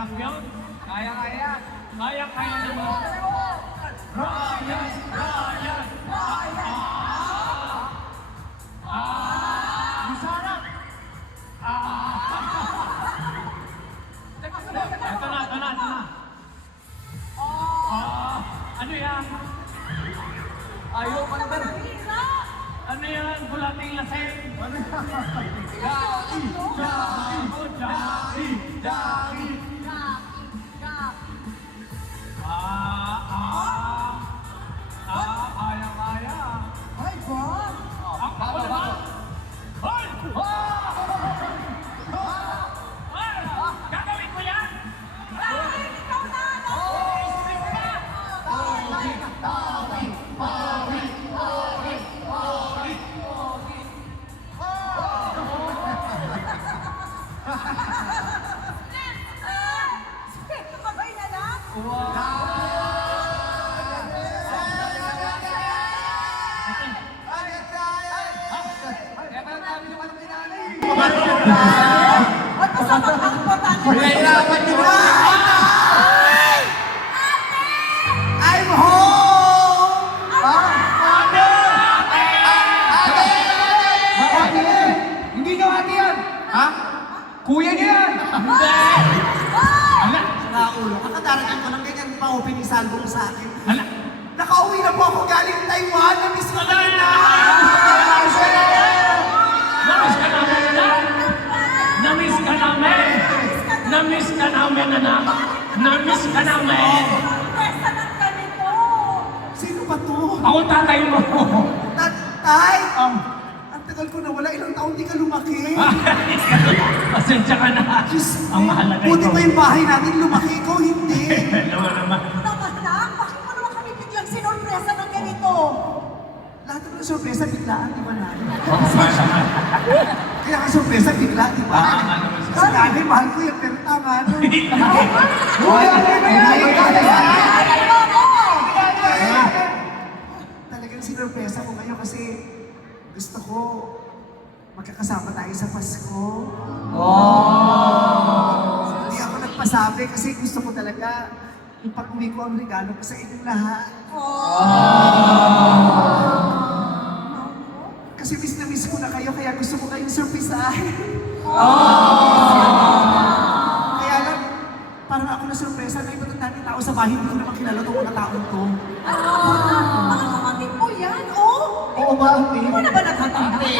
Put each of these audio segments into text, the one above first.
Mahirap yun. Kaya. Kaya naman. Ryan! Ryan! Masarap! Ito na. Ano yan? Ayaw pa naman. Ano yan? Bulating lasing? Daki! Kaya. Ay, God! Ako naman! Hoy! Gagawin ko yan! Ikaw na! Sabay na lang? Kaya pala namin yung anong pinanay. At masama ang importante. Nahirapan niyo ba? I'm home! Ate! Hindi nyo ate yan! Ha? Kuya niya yan! Hindi! Ala! Nakaulo, kakadarating ko ng ganyan pa-open ni Salvo sa akin. Ala! Nakauwi na po ako galing Taiwan, na-miss ko na rin na! Namiss ka namin, anak! Namiss ka namin! Namiss ka namin, anak! Namiss ka namin! Pesta ng ganito. Sino ba to? Ako tatay mo! Tatay! Ang tagal ko na wala, ilang taon di ka lumaki. Pasensya ka na. Ang mahalaga Buti ito. pa yung bahay natin lumaki, ikaw hindi. Hello naman. Naman lang, bakit mo naman kami biglang sinurpresa ng ganito? Lahat ng sorpresa biglaan, di ba natin? Oo, naman. Kaya ka sorpresa bigla, di ba? Kasi nanay, mahal ko yung pero tama, no? Uy, Ano mo? talagang sinurpresa ko ngayon kasi gusto ko magkakasama tayo sa Pasko. Hindi ako nagpasabi kasi gusto ko talaga yung pag-uwi ko ang regalo ko sa inyong lahat. Kasi miss na miss ko na kayo kaya gusto ko kayong surprisahin. Kaya lang, parang ako na surpresa na iba't ang daming tao sa bahay, hindi ko naman kilala itong mga taong to. Mga kapatid mo yan, oh? Oo ba, Ate? Hindi mo na ba natatampi?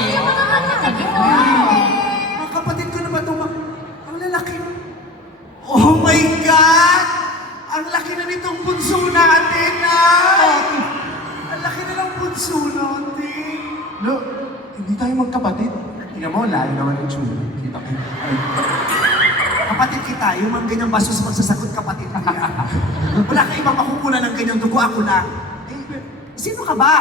Mga kapatid ko naman itong ang lalaki. Oh my God! Ang laki na nitong bunso natin, Ang laki na ng bunso natin. No, hindi tayo magkapatid. Tingnan mo, layo naman yung tsura. Kita ko. Kapatid kita, yung mga ganyang basos magsasagot kapatid ko yan. Wala kang ibang makukunan ng ganyang dugo, ako lang. Sino ka ba?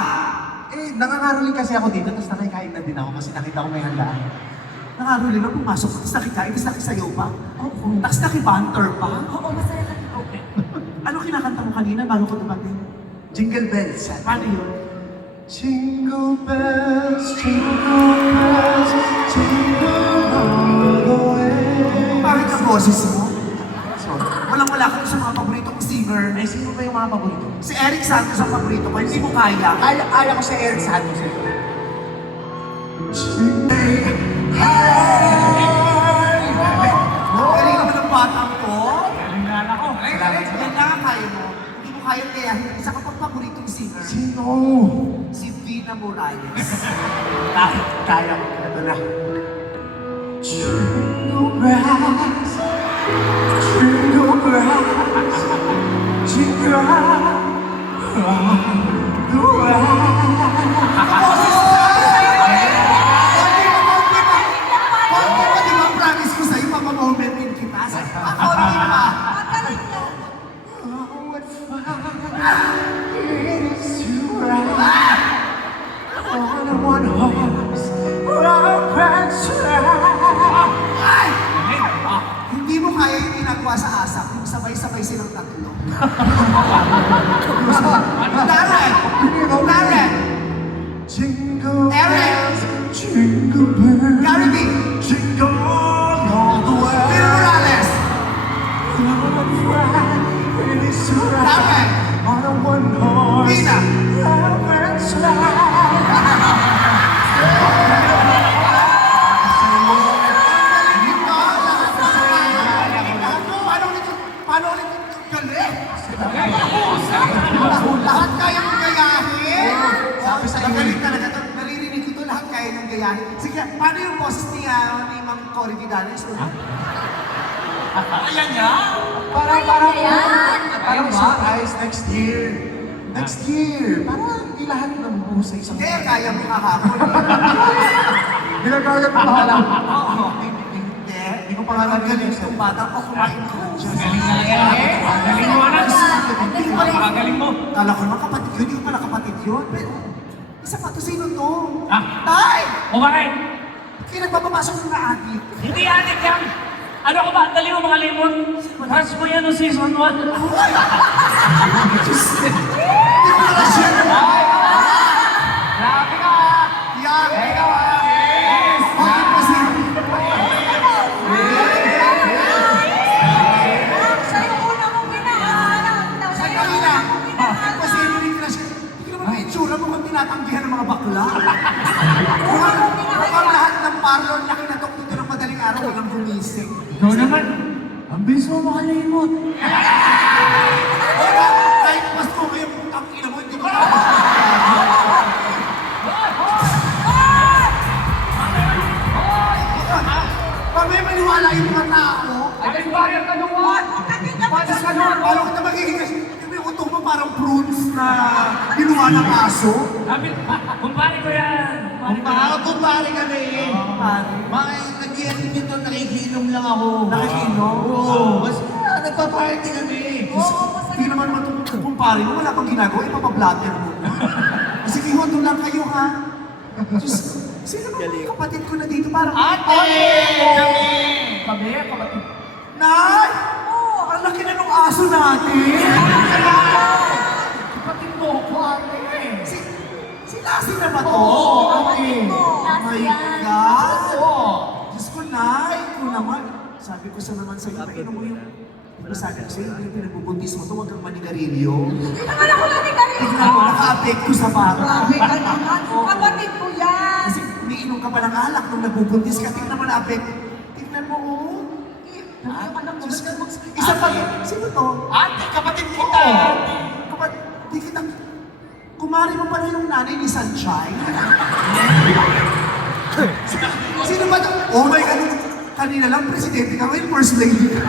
Nangangaroling kasi ako dito, tapos nakikain na din ako kasi nakita ko may handaan. Nangaruli lang pumasok, tapos nakikain, tapos nakisayaw pa. Tapos nakibanter pa. Oo, masaya lang. Ano kinakanta mo kanina bago ko dumating? Jingle bells. Paano yun? Jingle bells, jingle all the way. Bakit ang boses mo? So, Walang-wala ka sa mga paborito kong singer. ay, sino ba yung mga paborito? Si Eric Santos ang paborito ko, hindi mo kaya. Kaya ko si Eric Santos. Galing naman ang batang ko. Nalala ko. Yan lang ang kaya mo. Hindi mo kaya kaya. Isa ka pang paboritong singer. Sino? Si Vina Morales. Kaya ko. Ito na. Jingle bells, jingle bells, jingle all the Di ba promise ko sa'yo, mapamomentin kita? Ako, di ba? Magaling yan. Oh, what fun it is to ride on a one-horse open sleigh. Ay! Hindi mo kaya yung ginagawa sa asap, yung sabay-sabay silang tatlo. Darren! Darren! Jingle Eric! bells, jingle bells, Gary B! jingle all the way. Vina Morales! is to ride Dapat. on a one-horse Pina. lover's ride. Paano ulit? Galing! Lahat kaya mong gayahin! Sabi sa iyo. Magaling talaga to. Naririnig ko to, lahat kaya niyang gayahin. Sige, paano yung boses ni Mang Cory Vidales? Ayan niya. Parang surprise next year. Next year. Parang hindi lahat nabubuo sa isang Hindi, kaya mo kahapon. Ginagagat mo lang. Hindi ko pangalan galing itong bata ko kumain ko. Galing na yan. Galing mo, anak. Napakagaling mo. Kala ko naman kapatid yun, hindi ko pala kapatid yun. Pero, isa pa to, sino to? Ah. Tay! O bakit? Kaya nagpapapasok ng naagi. Hindi adik yan. Ano ko ba? Dali mo mga limon. Crush mo yan no season 1. Hindi ko pala siya. Grabe ka! Yan! Yes! Bakit pa siya? Siya yung una mong hinahanap. Siya yung Sandali una lang. mong Bakit hinahanap. pa siya yung crush? Hindi ko naman may itsura mo kung tinatanggihan ng mga bakla. Mukhang lahat ng parlor na kinatok dito ng madaling araw, walang gumising. Ikaw naman. Ang bilis mo makalimot. Wala, kahit mas ko kayo putang ina mo, hindi ko Pamay maniwala yung mga tao. Ay, kasi bakit ka naman? Patas ka naman, paano kita magiging kasi yung utok mo parang prunes na binuha ng aso. Sabi, kumpare ko yan. Kumpare kami. Pare, Mga nagyan dito, nakikinom lang ako. nakikinom. Oo. Kasi nagpa-party kami. Hindi naman matutong kumpare mo, wala pang ginagawa, ipapablatter mo. Sige, doon lang kayo ha. Diyos, sino ba yung kapatid ko na dito? Parang, Kami, kapatid. Nay! Ang laki na nung aso natin! Kapatid mo ko, ate. Si Lassie na ba to? Okay. Oh my God! Oo. Diyos ko, Nay! Ikaw naman. Sabi ko sa naman sa'yo, painom mo yung... Sabi ko sa'yo, yung pinagbubuntis mo to, huwag kang manigarilyo. Hindi naman ako nanigarilyo. Tignan mo, naka-apekto sa bata. Grabe ka naman. Kapatid ko yan. Kasi umiinom ka pa ng alak nung nagbubuntis ka. Tignan mo na apekto. Tignan mo, oh. Diyos ko, isa pa yun. Sino to? Ate, kapatid kita. Kapag, di kita... Kumari mo pala yung nanay ni Sunshine. Sino ba to? Oh my God! Kanina lang presidente ka, ngayon first lady ka.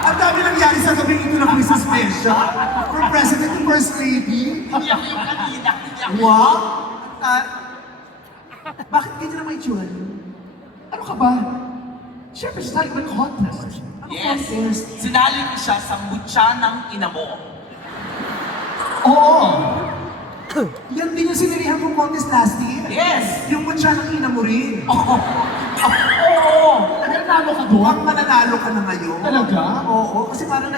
Ang dami nangyari sa gabi ito ng Mrs. Mesha. From president to first lady. Wow! Bakit ganyan ang may itsura niyo? Ano ka ba? Siyempre, sa tayo ng contest. Yes. Sinali ko siya sa mutya ng ina mo. Oo. Yan din yung sinilihan kong contest last year. Yes. Yung mutya ng ina mo rin. Oo. Nagkakalo ka doon? Mukhang mananalo ka na ngayon. Talaga? Oo, kasi parang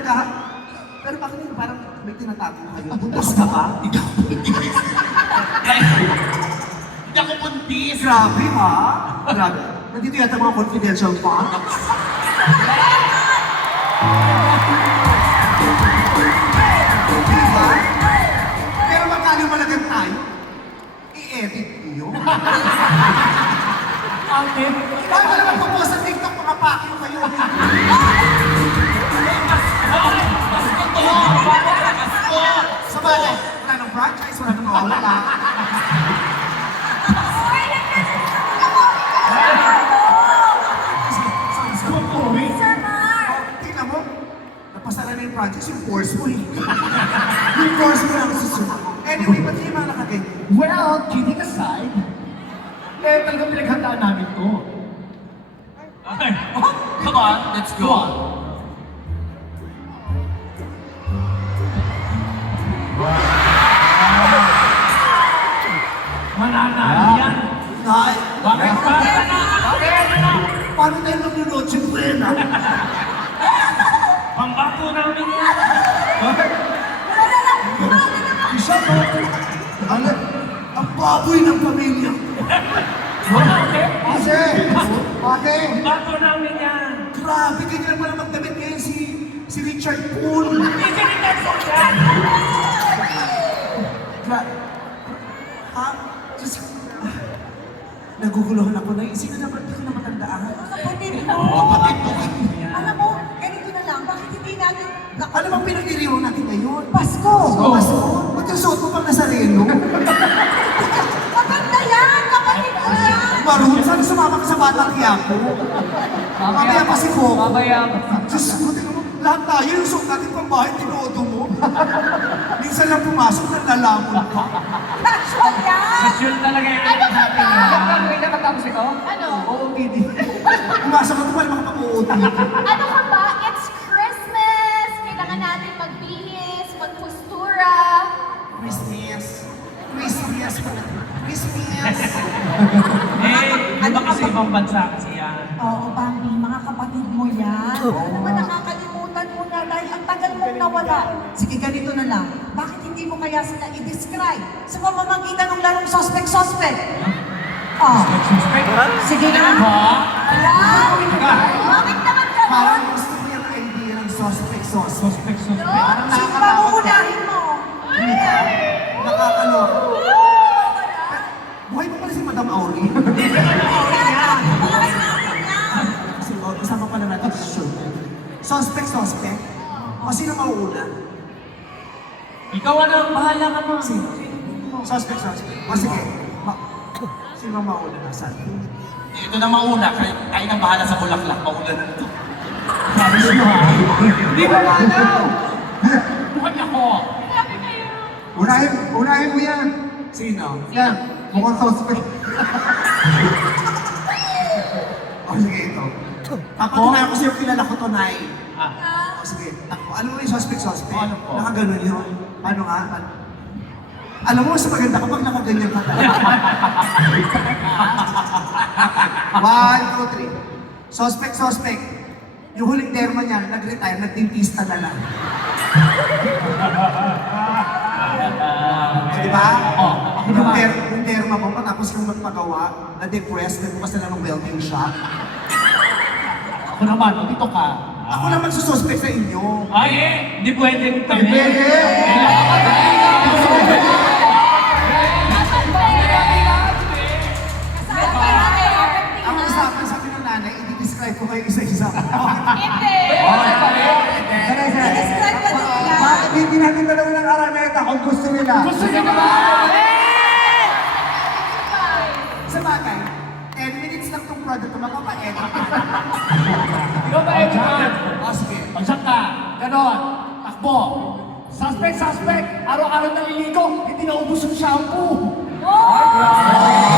Pero bakit yun? Parang may tinatago kayo. Buntas ka ba? Hindi ako buntis. Grabe ha? Grabe. Nandito yata mga confidential facts. Diba? Pero magkano malagang tayo? I-edit niyo. Ate, Paano ka naman po sa TikTok mga pakyo kayo? Sa bagay, wala nang franchise, wala nang mawawala. Sir Mark. Tingnan mo, napasara na yung franchise, yung force mo eh. Yung force mo lang susunod. Anyway, ba't yung mga nakagay? well, kidding aside, talagang pinaghandaan namin to. Okay. Come on, let's go. Mananalo yan. Nay, Bakit ba? paano tayo mag-noche buena? Pambato namin yan. Isa ba? Ang baboy ng pamilya. Wala, okay? Ate! Ate! Pambato namin yan. Grabe, ganyan pala magdamit ngayon si Richard Poole. Hindi si Richard Poole yan. Ha? Diyos ko. Naguguluhan ako na. Sino naman? Hindi ko na matandaan. Kapatid mo. Kapatid mo. Alam mo, ganito na lang. Bakit hindi natin... Ano bang pinag-iriwan natin ngayon? Pasko! Pasko? Ba't yung suot mo pang Nazareno? Maganda yan! Kapatid mo yan! Maroon, sana sumama ka sa Batang Quiapo? Mamaya pa si Coco. Mamaya. Diyos ko, tingnan mo, lahat tayo yung suot natin pang bahay, tinodo mo. Minsan lang pumasok, nalalamon ka. Casual yan! Casual talaga yung Ano ka ba? May nakatapos ito? Ano? OOTD. Pumasok ka, pala mga pag-uutang. Ano ka ba? It's Christmas! Kailangan natin magbihis, magpostura. Christmas. Christmas pala. Christmas. Eh, iba kasi ibang bansa kasi yan. Oo, Bambi, mga kapatid mo yan. Ano naman nakakalimutan mo na dahil ang tagal mong nawala. Sige, ganito na lang. Bakit hindi mo kaya sila i-describe sa pamamagitan ng larong suspect-suspect? Oh, Suspect? sige na. Ayan! Bakit naman ka Parang gusto ko yung idea ng suspect. Suspect. Parang Sino ba nakakatakot. uunahin mo? Nakakaloko. Buhay mo pala si Madam Auri. Kasi kasama pala natin sa show. Suspect. O sino mauuna? Ikaw ano, bahala ka mo. Sino? Suspect. O sige. Sino mauna na? Saan? Ito na mauna, kayo na bahala sa bulaklak, mauna na ito. Sabi mo ha? Hindi ko maalaw. Bukan ako. Unahin mo yan. Sino? Yan. Mukhang suspect. O sige, ito. Papatunayan ko sa'yo, kilala ko to, Nay. Ah. O sige, ako. Alam mo yung suspect? Ano po? Nakaganon yun. Ano nga? Alam mo, mas maganda kapag nakaganyan ka talaga. 1, 2, 3. Suspect. Yung huling terma niya, nag-retire, nag-dentista na lang. Di ba? Ako Yung, naman. yung terma mo, matapos kang magpagawa, na-depressed, nagbukas na lang ng welding shop. Ako naman, dito ka. Ako naman sususpect sa inyo. Ay eh, hindi pwede kami. Pwede! Ang usapan sabi ng nanay, i-describe ko kayo isa-isa. Hindi! I-describe ka din nila. Bakit hindi natin dalawin ng Araneta kung gusto nila? Gusto niyo ba? Sa bagay, 10 minutes lang itong product, mapapa-edit. Ikaw ba Edgar? O sige. Pagsak ka, ganon, takbo. Suspect. Araw-araw naliligo, hindi naubos yung shampoo. Oh!